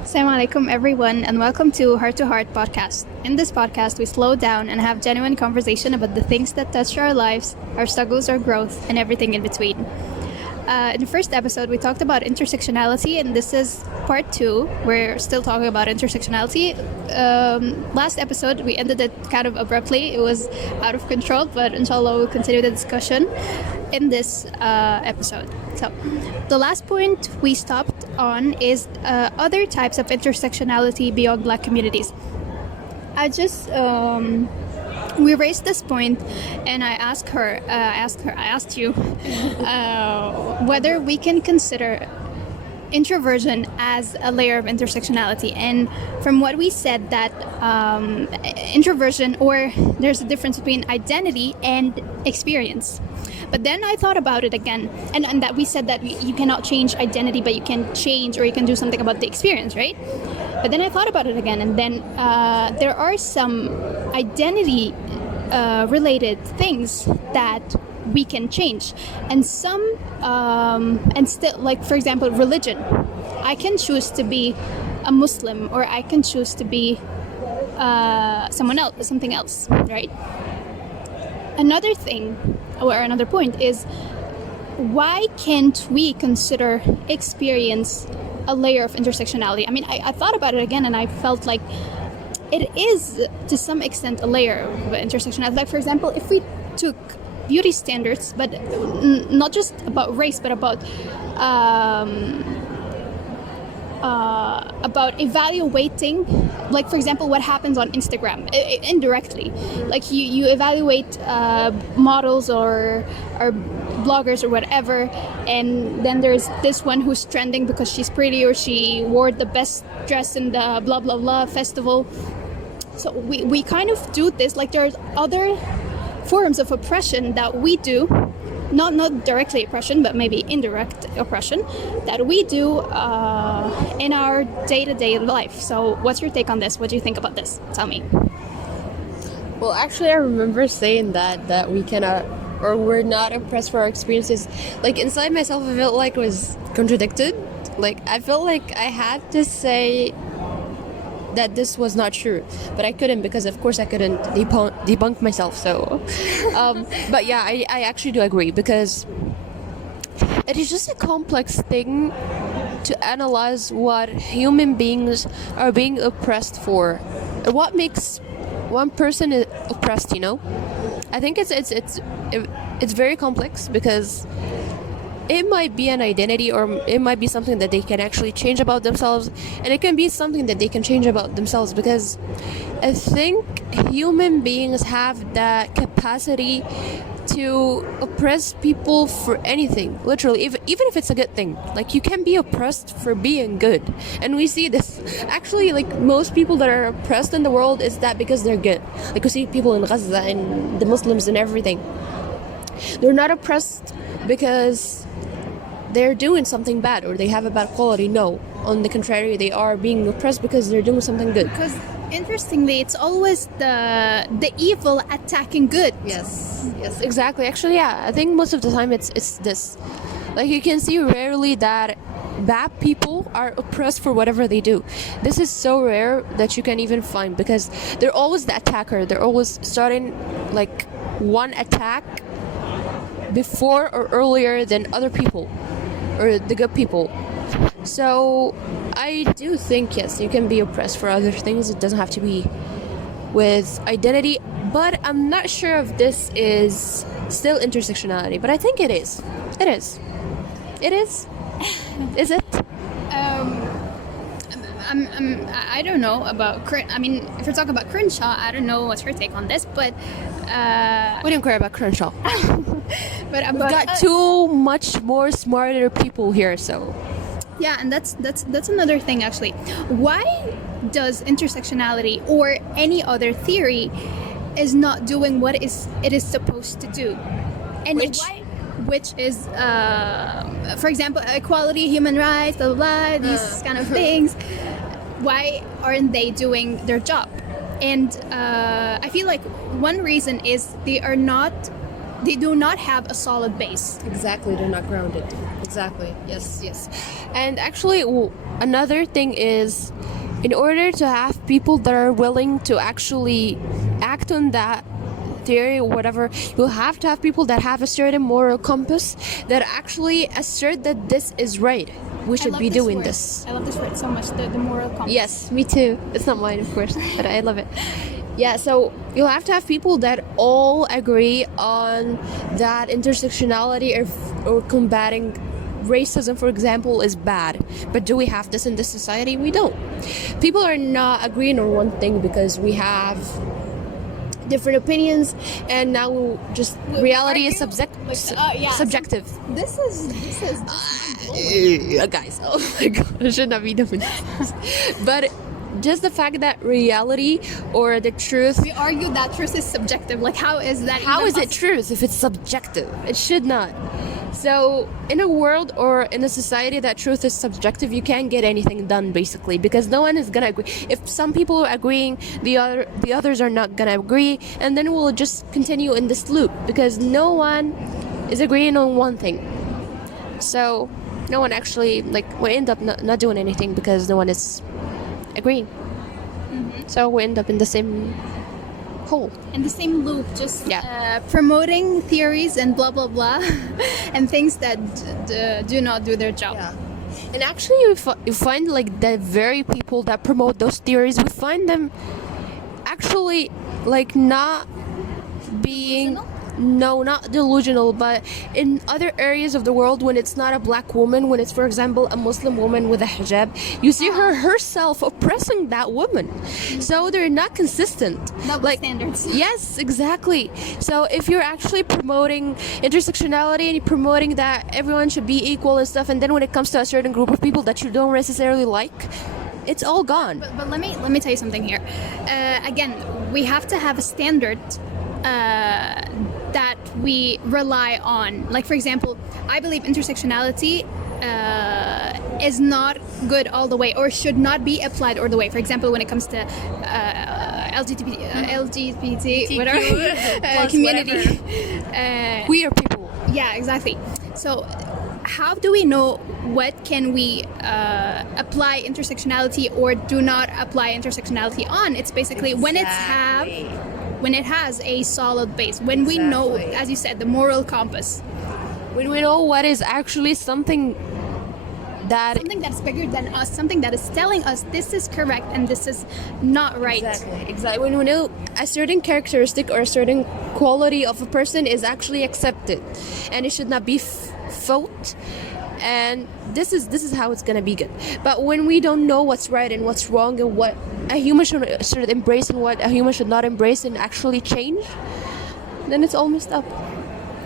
Assalamu alaikum, everyone, and welcome to Heart to Heart podcast. In this podcast, we slow down and have genuine conversation about the things that touch our lives, our struggles, our growth, and everything in between. In the first episode, we talked about intersectionality, and this is part 2. We're still talking about intersectionality. Last episode, we ended it kind of abruptly. It was out of control, but inshallah, we'll continue the discussion in this episode. So, the last point we stopped on is other types of intersectionality beyond Black communities. We raised this point, and I asked you whether we can consider introversion as a layer of intersectionality. And from what we said, that introversion, or there's a difference between identity and experience. But then I thought about it again, and that we said that you cannot change identity, but you can change, or you can do something about the experience, right? But then I thought about it again, and then there are some identity related things that we can change, and some and still, like for example, religion. I can choose to be a Muslim, or I can choose to be something else, right? Another thing, or another point, is why can't we consider experience a layer of intersectionality? I mean, I thought about it again, and I felt like it is to some extent a layer of intersectionality. Like for example, if we took beauty standards, but not just about race, but about evaluating, like for example, what happens on Instagram indirectly. Like you evaluate models or bloggers or whatever, and then there's this one who's trending because she's pretty, or she wore the best dress in the blah blah blah festival. So we kind of do this. Like there's other forms of oppression that we do, not directly oppression, but maybe indirect oppression that we do in our day-to-day life. So what's your take on this? What do you think about this? Tell me. Well, actually, I remember saying that we cannot, or we're not oppressed for our experiences. Like inside myself, I felt like it was contradicted. Like I felt like I had to say that this was not true, but I couldn't, because of course I couldn't debunk myself. So but yeah, I actually do agree, because it is just a complex thing to analyze what human beings are being oppressed for, what makes one person oppressed, I think it's very complex, because it might be an identity, or it might be something that they can actually change about themselves, and it can be something that they can change about themselves, because I think human beings have that capacity to oppress people for anything, literally, even if it's a good thing. Like you can be oppressed for being good, and we see this actually, like most people that are oppressed in the world is that because they're good. Like we see people in Gaza and the Muslims and everything, they're not oppressed because they're doing something bad or they have a bad quality. No, on the contrary, they are being oppressed because they're doing something good. Because interestingly, it's always the evil attacking good. Yes, exactly. Actually, yeah, I think most of the time it's this. Like you can see rarely that bad people are oppressed for whatever they do. This is so rare that you can even find, because they're always the attacker. They're always starting like one attack before or earlier than other people, or the good people. So I do think, yes, you can be oppressed for other things. It doesn't have to be with identity, but I'm not sure if this is still intersectionality, but I think it is. It is. Is it? I don't know about I mean, if we're talking about Crenshaw, I don't know what's her take on this, but we don't care about Crenshaw. But we've got too much more smarter people here, so yeah. And that's another thing, actually. Why does intersectionality or any other theory is not doing what it is supposed to do? And which is for example, equality, human rights, blah blah blah, these kind of things. Why aren't they doing their job? And I feel like one reason is they are not they do not have a solid base. Exactly, they're not grounded. Exactly. Yes, yes. And actually, another thing is, in order to have people that are willing to actually act on that theory or whatever, you'll have to have people that have a certain moral compass that actually assert that this is right. We should be doing this. I love this word so much, the moral compass. Yes, me too. It's not mine, of course, but I love it. Yeah, so you'll have to have people that all agree on that intersectionality or combating racism, for example, is bad. But do we have this in this society? We don't. People are not agreeing on one thing because we have different opinions, and now just reality is subjective. This is Guys, oh my god, I should not be doing this. But just the fact that reality or the truth, we argue that truth is subjective. Like, how is that? How is it truth if it's subjective? It should not. So in a world or in a society that truth is subjective, you can't get anything done, basically, because no one is gonna agree. If some people are agreeing, the others are not gonna agree, and then we'll just continue in this loop because no one is agreeing on one thing. So no one actually, like, we end up not doing anything because no one is agreeing. So we end up in the same hole, in the same loop, just promoting theories and blah blah blah and things that do not do their job. And actually you find like the very people that promote those theories, we find them actually like not being not delusional, but in other areas of the world, when it's not a black woman, when it's, for example, a Muslim woman with a hijab, you see her herself oppressing that woman. So they're not consistent. Double standards. Yes, exactly. So if you're actually promoting intersectionality and you're promoting that everyone should be equal and stuff, and then when it comes to a certain group of people that you don't necessarily like, it's all gone. But let me tell you something here. Again, we have to have a standard that we rely on. Like, for example, I believe intersectionality is not good all the way, or should not be applied all the way. For example, when it comes to LGBT whatever community, queer people. Yeah, exactly. So how do we know what can we apply intersectionality or do not apply intersectionality on? It's basically when it has a solid base, when we know, as you said, the moral compass, when we know what is actually something that's bigger than us, something that is telling us this is correct and this is not right. Exactly. When we know a certain characteristic or a certain quality of a person is actually accepted and it should not be fought, and this is how it's gonna be good. But when we don't know what's right and what's wrong and what a human should embrace and what a human should not embrace and actually change, then it's all messed up.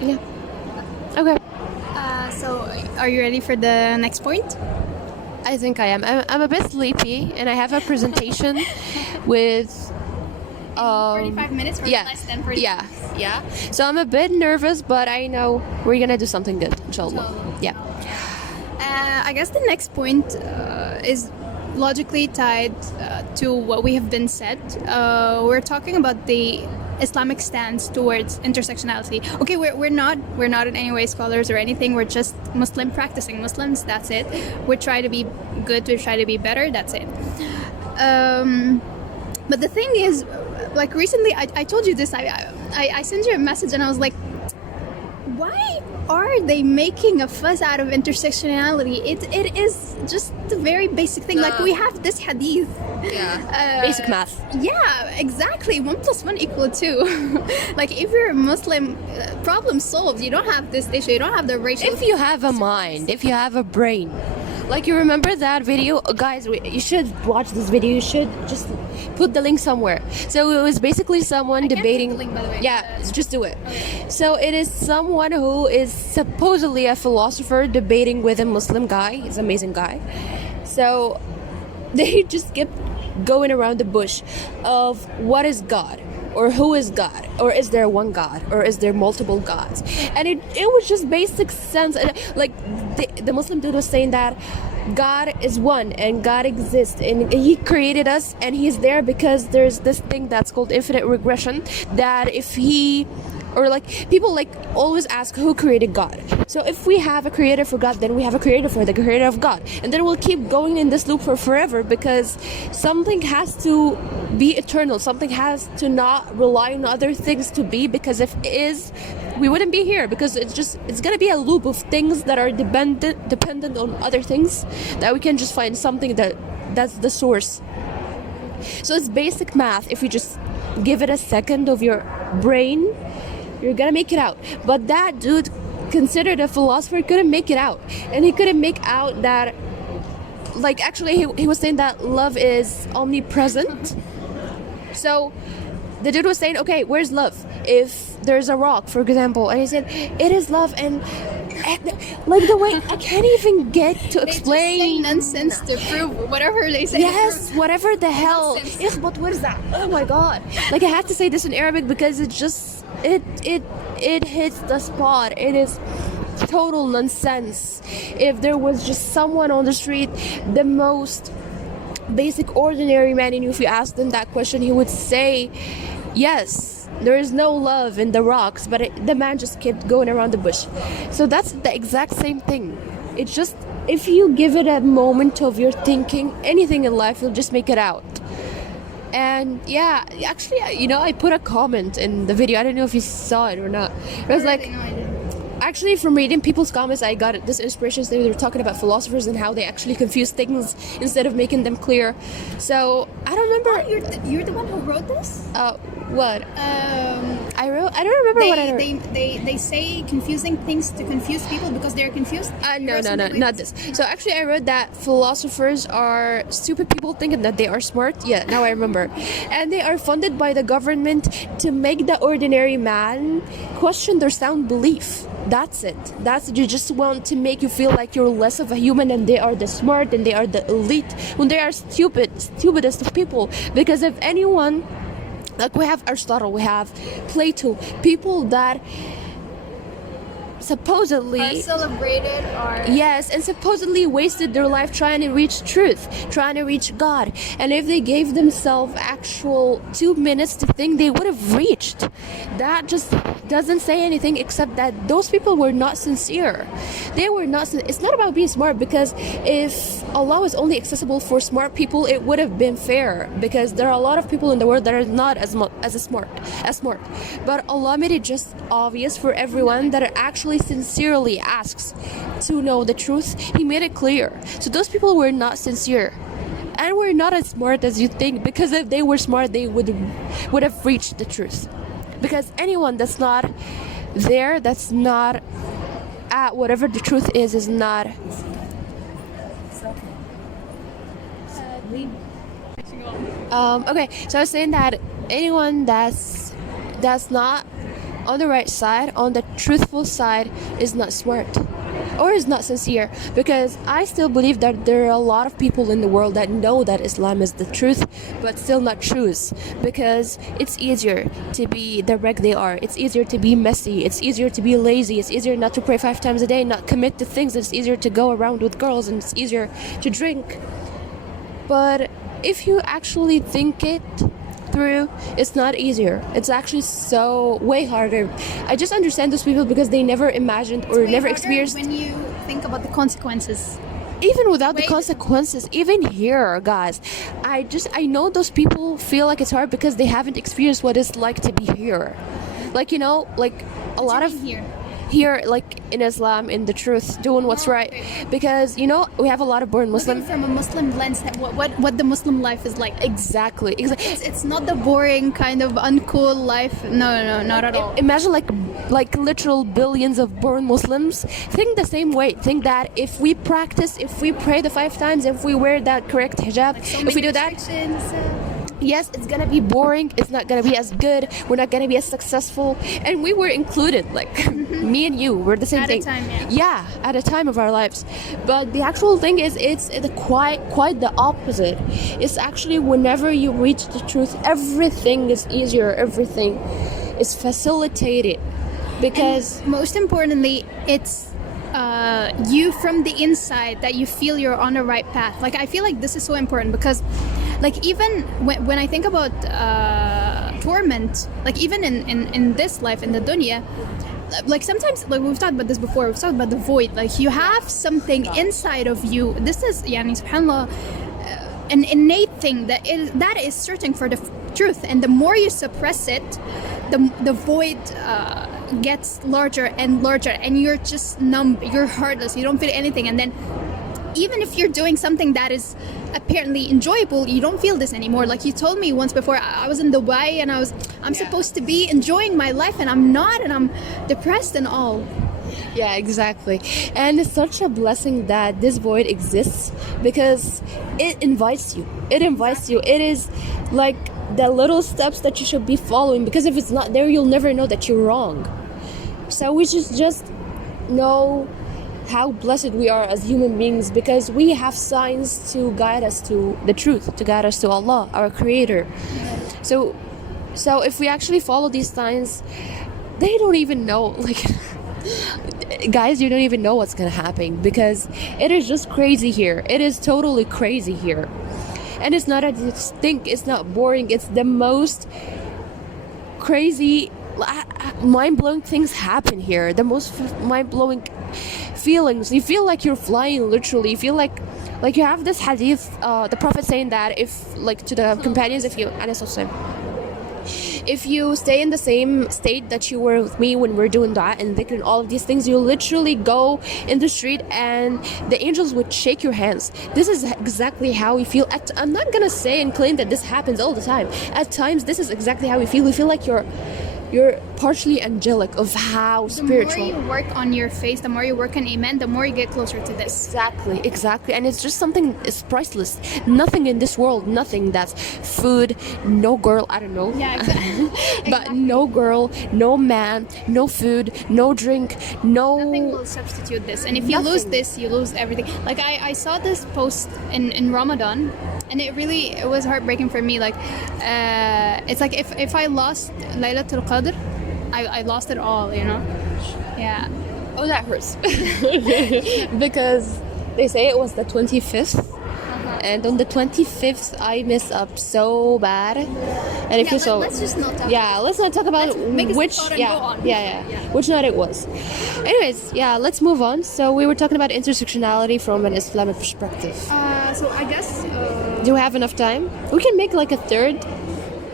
Yeah. Okay. So are you ready for the next point? I think I am. I'm a bit sleepy and I have a presentation with 45 minutes or less than 45 minutes. Yeah. So I'm a bit nervous, but I know we're gonna do something good, inshallah. Yeah. I guess the next point is logically tied to what we have been said. We're talking about the Islamic stance towards intersectionality. Okay, we're not in any way scholars or anything. We're just Muslim practicing Muslims. That's it. We try to be good. We try to be better. That's it. But the thing is, like, recently I told you this. I sent you a message and I was like, why are they making a fuss out of intersectionality? It is just the very basic thing. Like, we have this hadith. Basic math. Yeah, exactly. 1 + 1 = 2. Like, if you're a Muslim, problem solved. You don't have this issue. You don't have the racial. If you have a mind, if you have a brain. Like, you remember that video? Guys, you should watch this video. You should just put the link somewhere. So it was basically someone debating. Put the link, by the way. Yeah, just do it. Okay. So it is someone who is supposedly a philosopher debating with a Muslim guy. He's an amazing guy. So they just kept going around the bush of what is God, or who is God, or is there one God, or is there multiple gods? And it was just basic sense. Like, the Muslim dude was saying that God is one and God exists and he created us and he's there because there's this thing that's called infinite regression, that if he Or like people like always ask who created God. So if we have a creator for God, then we have a creator for the creator of God, and then we'll keep going in this loop for forever, because something has to be eternal, something has to not rely on other things to be, because if it is, we wouldn't be here, because it's gonna be a loop of things that are dependent on other things, that we can just find something that's the source. So it's basic math. If you just give it a second of your brain, you're gonna make it out. But that dude, considered a philosopher, couldn't make it out. And he couldn't make out that, like, actually he was saying that love is omnipresent. So the dude was saying, okay, where's love? If there's a rock, for example, and he said it is love, and like the way I can't even get to explain. They just say nonsense to prove whatever they say. Yes, whatever the hell. Nonsense. Yes, but what is that? Oh my god! Like, I have to say this in Arabic because it just it hits the spot. It is total nonsense. If there was just someone on the street, the most basic ordinary man, and if you asked him that question, he would say, yes, there is no love in the rocks, but the man just kept going around the bush. So that's the exact same thing. It's just, if you give it a moment of your thinking, anything in life, you'll just make it out. And yeah, actually, I put a comment in the video. I don't know if you saw it or not. It was like, actually, from reading people's comments, I got this inspiration. They were talking about philosophers and how they actually confuse things instead of making them clear. So I don't remember. You're the one who wrote this? What? I don't remember what I wrote. They say confusing things to confuse people because they're confused. No, not this. So actually, I wrote that philosophers are stupid people thinking that they are smart. Yeah, now I remember. And they are funded by the government to make the ordinary man question their sound belief. That's it. You just want to make you feel like you're less of a human, and they are the smart and they are the elite, when they are stupidest of people. Because if anyone, like, we have Aristotle, we have Plato, people that supposedly are celebrated, or yes, and supposedly wasted their life trying to reach truth, trying to reach God. And if they gave themselves actual 2 minutes to think, they would have reached. That just doesn't say anything except that those people were not sincere. They were not. It's not about being smart, because if Allah was only accessible for smart people, it would have been fair, because there are a lot of people in the world that are not as smart. But Allah made it just obvious for everyone that it actually sincerely asks to know the truth. He made it clear. So those people were not sincere, and were not as smart as you think, because if they were smart, they would have reached the truth. Because anyone that's not there, that's not at whatever the truth is not. Okay, so I was saying that anyone that's not on the right side, on the truthful side, is not smart or is not sincere. Because I still believe that there are a lot of people in the world that know that Islam is the truth, but still not choose, because it's easier to be the wreck they are. It's easier to be messy. It's easier to be lazy. It's easier not to pray 5 times a day, not commit to things. It's easier to go around with girls, and it's easier to drink. But if you actually think it through, it's not easier. It's actually so way harder. I just understand those people because they never imagined or never experienced. When you think about the consequences, even without the consequences, even here, guys, I know those people feel like it's hard because they haven't experienced what it's like to be here. Like, like a lot of here, like in Islam, in the truth, doing what's right. Because we have a lot of born Muslim. Looking from a Muslim lens, what the Muslim life is like. Exactly. It's not the boring kind of uncool life. No, not at all. Imagine like literal billions of born Muslims think the same way. Think that if we practice, if we pray the 5 times, if we wear that correct hijab, if we do that, yes, it's gonna be boring. It's not gonna be as good. We're not gonna be as successful. And we were included, like me and you were the same thing. At a time, yeah, at a time of our lives. But the actual thing is, it's quite the opposite. It's actually whenever you reach the truth, everything is easier. Everything is facilitated, because and most importantly, it's you from the inside that you feel you're on the right path. Like, I feel like this is so important because, like, even when I think about torment, like even in this life, in the dunya, like sometimes, like we've talked about this before, we've talked about the void, like you have something inside of you. This is, yani, subhanallah, an innate thing that is searching for the truth, and the more you suppress it, the void gets larger and larger, and you're just numb, you're heartless, you don't feel anything. And then even if you're doing something that is apparently enjoyable, you don't feel this anymore. Like you told me once before, I was in Dubai and I'm supposed to be enjoying my life, and I'm not, and I'm depressed and all. Yeah, exactly. And it's such a blessing that this void exists, because it invites you. It invites you. It is like the little steps that you should be following, because if it's not there, you'll never know that you're wrong. So we should just know how blessed we are as human beings, because we have signs to guide us to the truth, to guide us to Allah, our creator. So if we actually follow these signs, they don't even know, like guys, you don't even know what's gonna happen, because it is just crazy here. It is totally crazy here. And it's not as you think, it's not boring, it's the most crazy, mind-blowing things happen here. The most mind-blowing feelings. You feel like you're flying, literally. You feel like you have this hadith, the Prophet saying that if, like, to the companions, if you stay in the same state that you were with me when we're doing dua and dhikr and all of these things, you literally go in the street and the angels would shake your hands. This is exactly how we feel. I'm not gonna say and claim that this happens all the time. At times, this is exactly how we feel. We feel like you're partially angelic of how spiritual. The more you work on your face, the more you work on iman, the more you get closer to this. Exactly. And it's just something, it's priceless. Nothing in this world, nothing that's food, no girl, I don't know. Yeah, exactly. But no girl, no man, no food, no drink, Nothing will substitute this. And if you lose this, you lose everything. Like I saw this post in Ramadan, and it was heartbreaking for me. Like it's like if I lost Laylatul Qadr, I lost it all, you know? Yeah. Oh, that hurts. Because they say it was the 25th. And on the 25th, I messed up so bad. And if let's just not talk. Yeah, let's not talk about which. Yeah. Which night it was. Anyways, yeah, let's move on. So we were talking about intersectionality from an Islamic perspective. So I guess. Do we have enough time? We can make like a third.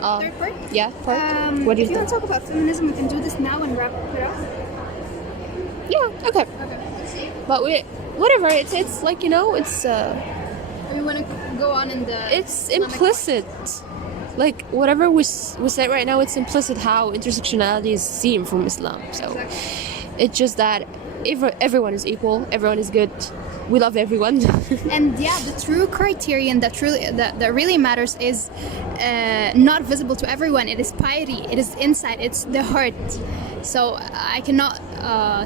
Third part? Yeah, part. What do you think? If you want think? to talk about feminism, we can do this now and wrap it up. Yeah. Okay. But whatever. It's like, you know, it's. Or you want to go on in the. It's implicit. Like whatever we said right now, it's implicit how intersectionality is seen from Islam. So it's just that everyone is equal, everyone is good. We love everyone. And yeah, the true criterion that really matters is not visible to everyone. It is piety. It is inside. It's the heart. So I cannot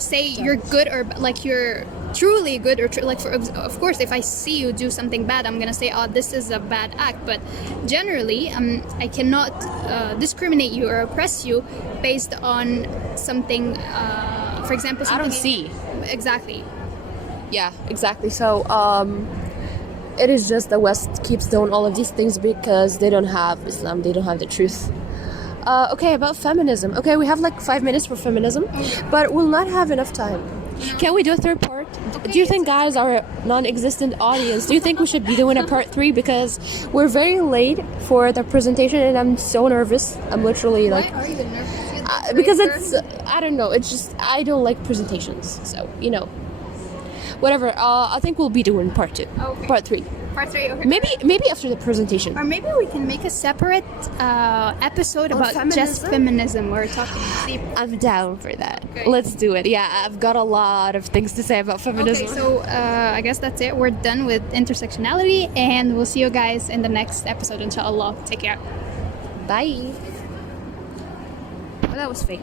say you're good or like you're truly good or like of course if I see you do something bad, I'm gonna say, oh, this is a bad act. But generally, I cannot discriminate you or oppress you based on something. For example, I don't see. Exactly. Yeah, exactly. So it is just the West keeps doing all of these things because they don't have Islam, they don't have the truth. Okay, about feminism. Okay, we have like 5 minutes for feminism, but we'll not have enough time. Can we do a third part? Okay, do you think, guys, our non-existent audience, do you think we should be doing a part 3? Because we're very late for the presentation and I'm so nervous. I'm literally like... Why are you nervous? Because it's... I don't know. It's just... I don't like presentations. So, you know. Whatever. I think we'll be doing part 2. Okay. Part 3. Part 3, okay. Maybe after the presentation. Or maybe we can make a separate episode about just feminism. We're talking deep. I'm down for that. Okay. Let's do it. Yeah, I've got a lot of things to say about feminism. Okay, so I guess that's it. We're done with intersectionality, and we'll see you guys in the next episode, inshallah. Take care. Bye. Oh, that was fake.